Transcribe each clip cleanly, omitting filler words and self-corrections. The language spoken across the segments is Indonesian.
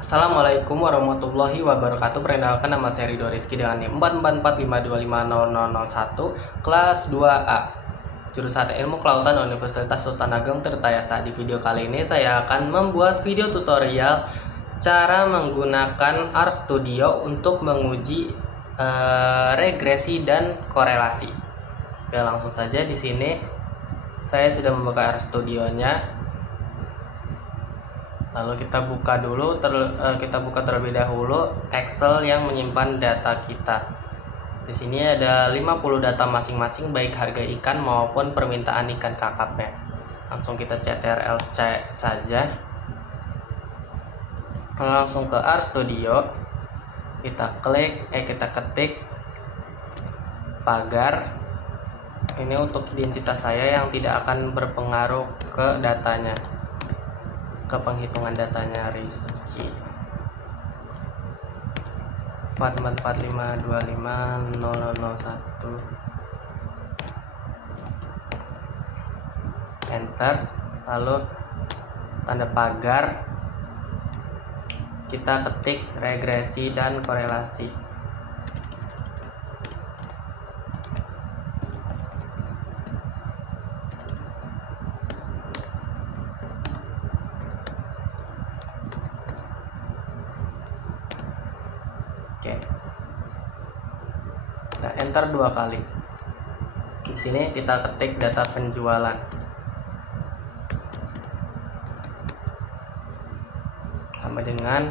Assalamualaikum warahmatullahi wabarakatuh. Perkenalkan, nama saya Ridho Rizky dengan NIM 44452500001 kelas 2A, jurusan Ilmu Kelautan Universitas Sultan Ageng Tirtayasa. Di video kali ini saya akan membuat video tutorial cara menggunakan RStudio untuk menguji regresi dan korelasi. Oke, langsung saja. Di sini saya sudah membuka RStudionya. Lalu kita buka terlebih dahulu Excel yang menyimpan data kita. Di sini ada 50 data masing-masing, baik harga ikan maupun permintaan ikan kakap. Langsung kita Ctrl+C saja. Langsung ke RStudio. Kita ketik pagar. Ini untuk identitas saya yang tidak akan berpengaruh ke datanya, ke penghitungan datanya. Rizky 444525001, enter. Lalu tanda pagar, kita ketik regresi dan korelasi. Oke, kita enter 2 kali. Di sini kita ketik data penjualan sama dengan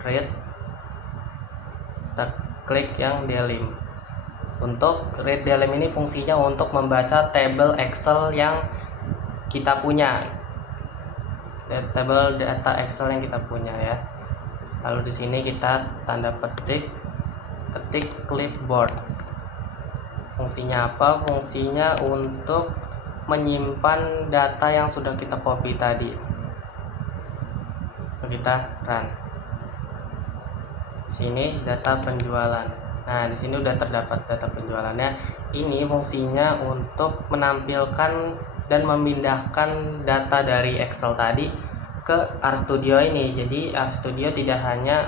read. Kita klik yang dalim. Untuk read dalim ini fungsinya untuk membaca tabel Excel yang kita punya, tabel data Excel yang kita punya ya. Lalu di sini kita tanda ketik clipboard. Fungsinya apa? Fungsinya untuk menyimpan data yang sudah kita copy tadi. Lalu kita run. Di sini data penjualan. Nah, di sini udah terdapat data penjualannya. Ini fungsinya untuk menampilkan dan memindahkan data dari Excel tadi ke RStudio ini. Jadi RStudio tidak hanya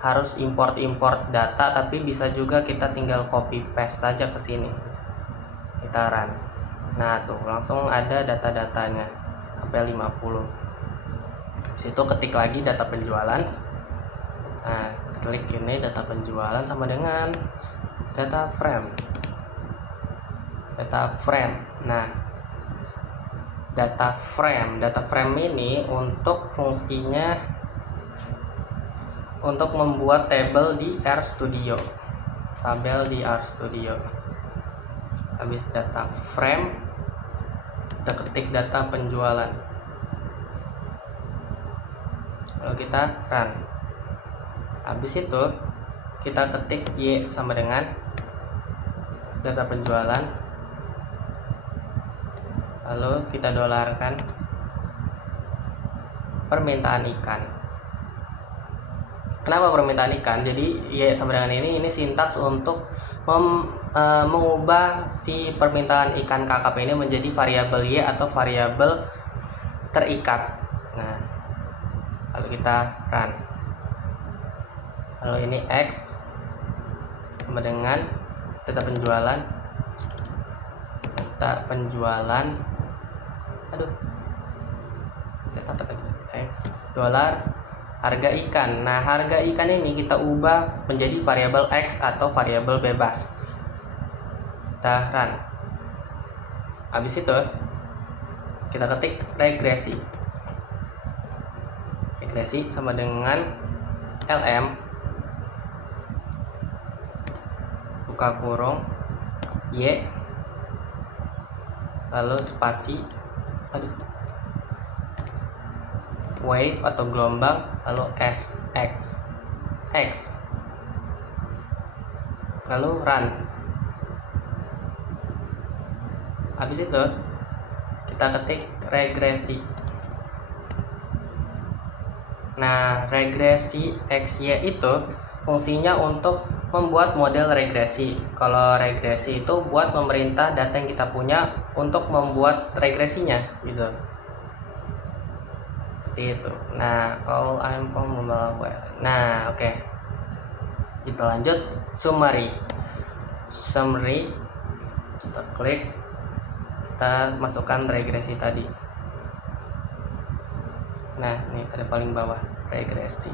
harus import data, tapi bisa juga kita tinggal copy paste saja ke sini. Kita run. Nah, tuh langsung ada data-datanya sampai 50. Situ ketik lagi data penjualan. Nah, klik ini data penjualan sama dengan data frame. Nah, data frame ini untuk fungsinya untuk membuat tabel di RStudio. Habis data frame, kita ketik data penjualan. Lalu kita run. Habis itu kita ketik Y sama dengan data penjualan. Lalu kita dolarkan permintaan ikan. Kenapa permintaan ikan? Jadi Y sama dengan ini sintaks untuk mengubah si permintaan ikan kakap ini menjadi variabel Y atau variabel terikat. Nah, lalu kita run. Lalu ini X sama dengan data penjualan. X dolar harga ikan. Nah, harga ikan ini kita ubah menjadi variabel X atau variabel bebas. Kita run. Habis itu kita ketik regresi sama dengan LM buka kurung Y, lalu spasi, wave atau gelombang, lalu X, lalu run. Habis itu kita ketik regresi. Nah, regresi XY itu fungsinya untuk membuat model regresi. Kalau regresi itu buat memerintah data yang kita punya untuk membuat regresinya gitu. seperti itu. Nah, all I'm from mobile web. Nah, oke. Kita lanjut summary. Kita klik, kita masukkan regresi tadi. Nah, ini ada paling bawah, regresi.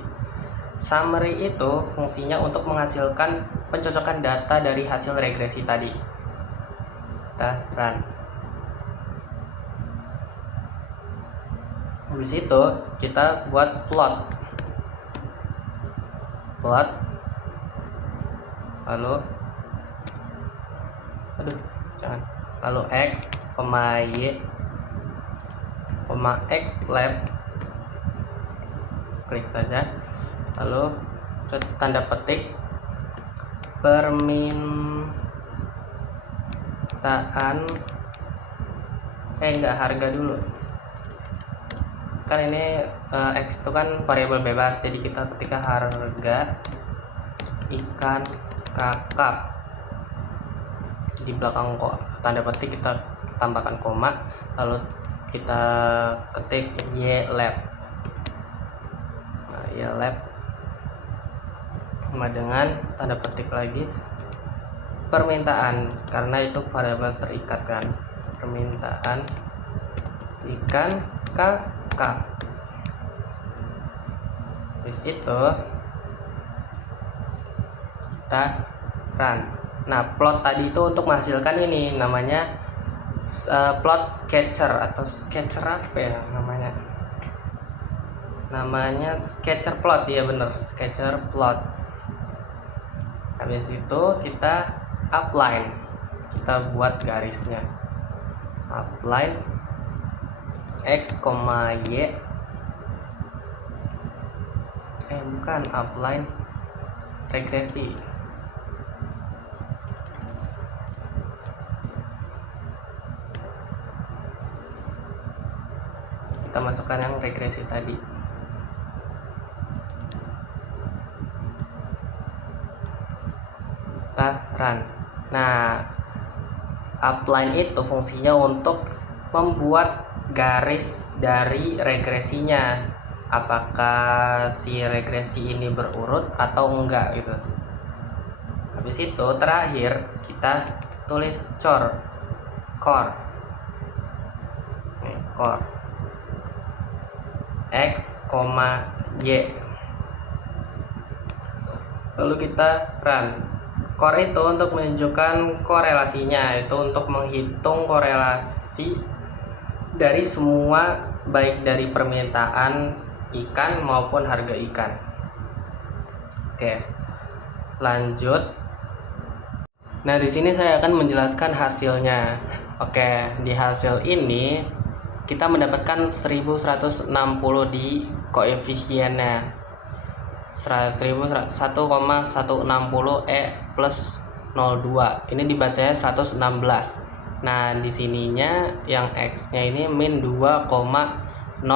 Summary itu fungsinya untuk menghasilkan pencocokan data dari hasil regresi tadi. Kita run. Habis itu kita buat plot, lalu lalu x, y, x lab, klik saja, lalu tanda petik permintaan harga dulu, kan ini x itu kan variabel bebas, jadi kita ketika harga ikan kakap, di belakang tanda petik kita tambahkan koma, lalu kita ketik y lab. Nah, y lab sama dengan tanda petik lagi permintaan, karena itu variabel terikat kan, permintaan ikan kakap. Di situ kita run. Nah, plot tadi itu untuk menghasilkan ini namanya plot sketcher atau sketcher apa ya namanya? Namanya sketcher plot, ya bener, sketcher plot. Habis itu kita outline, kita buat garisnya, outline x, y, bukan outline regresi. Kita masukkan yang regresi tadi. Kita run. Nah, outline itu fungsinya untuk membuat garis dari regresinya, apakah si regresi ini berurut atau enggak gitu. Habis itu terakhir kita tulis core x, y, lalu kita run. Core itu untuk menunjukkan korelasinya, itu untuk menghitung korelasi dari semua, baik dari permintaan ikan maupun harga ikan. Oke, lanjut. Nah, di sini saya akan menjelaskan hasilnya. Oke, di hasil ini kita mendapatkan 1160 di koefisiennya, 1,160 E plus 02. Ini dibacanya 116. Nah, di sininya yang X nya ini min 2,058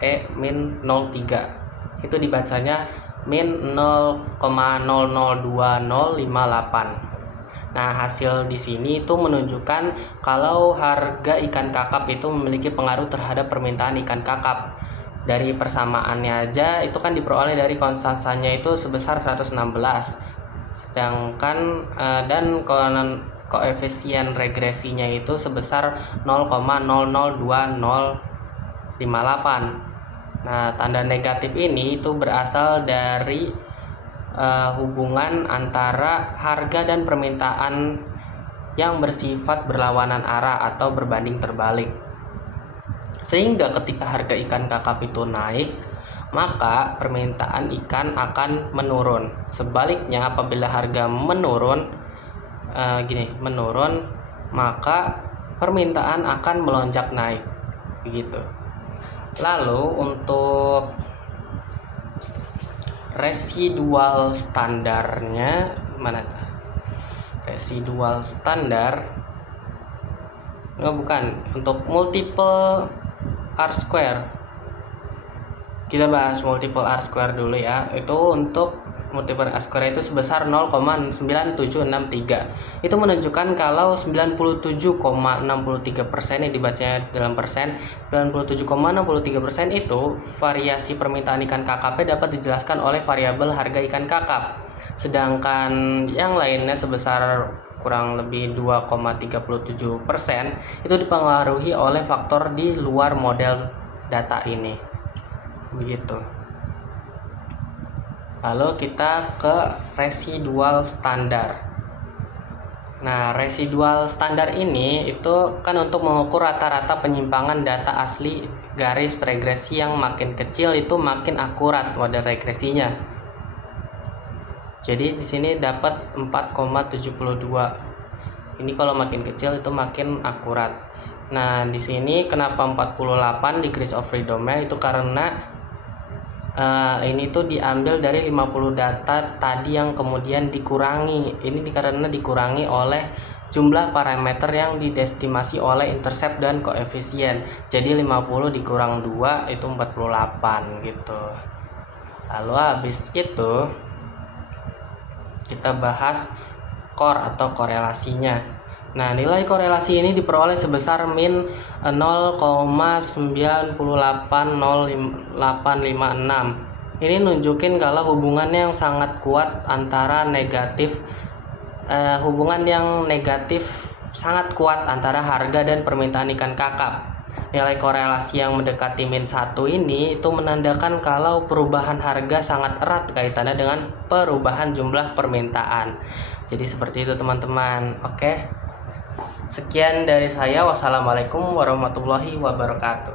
E min 03. Itu dibacanya min 0,002058. Nah, hasil di sini itu menunjukkan kalau harga ikan kakap itu memiliki pengaruh terhadap permintaan ikan kakap. Dari persamaannya aja itu kan diperoleh dari konstansanya itu sebesar 116. Sedangkan dan koefisien regresinya itu sebesar 0,002058. Nah, tanda negatif ini itu berasal dari hubungan antara harga dan permintaan yang bersifat berlawanan arah atau berbanding terbalik, sehingga ketika harga ikan kakap itu naik, maka permintaan ikan akan menurun. Sebaliknya, apabila harga menurun, maka permintaan akan melonjak naik, begitu. Lalu untuk residual standarnya mana? Residual standar, untuk multiple R square. Kita bahas multiple R square dulu ya. Itu untuk multiplier A-square itu sebesar 0,9763. Itu menunjukkan kalau 97,63% yang dibacanya dalam persen, 97,63% itu variasi permintaan ikan kakap dapat dijelaskan oleh variabel harga ikan kakap. Sedangkan yang lainnya sebesar kurang lebih 2,37% itu dipengaruhi oleh faktor di luar model data ini. Begitu. Lalu kita ke residual standar. Nah, residual standar ini itu kan untuk mengukur rata-rata penyimpangan data asli garis regresi yang makin kecil itu makin akurat model regresinya. Jadi di sini dapat 4,72. Ini kalau makin kecil itu makin akurat. Nah, di sini kenapa 48 degrees of freedom-nya itu karena ini tuh diambil dari 50 data tadi yang kemudian dikurangi. Ini karena dikurangi oleh jumlah parameter yang didestimasi oleh intercept dan koefisien. Jadi 50 dikurang 2 itu 48 gitu. Lalu habis itu kita bahas core atau korelasinya. Nah, nilai korelasi ini diperoleh sebesar min 0,980856. Ini nunjukin kalau hubungannya yang sangat kuat antara hubungan yang negatif sangat kuat antara harga dan permintaan ikan kakap. Nilai korelasi yang mendekati min 1 ini itu menandakan kalau perubahan harga sangat erat kaitannya dengan perubahan jumlah permintaan. Jadi seperti itu teman-teman. Oke. Sekian dari saya. Wassalamualaikum warahmatullahi wabarakatuh.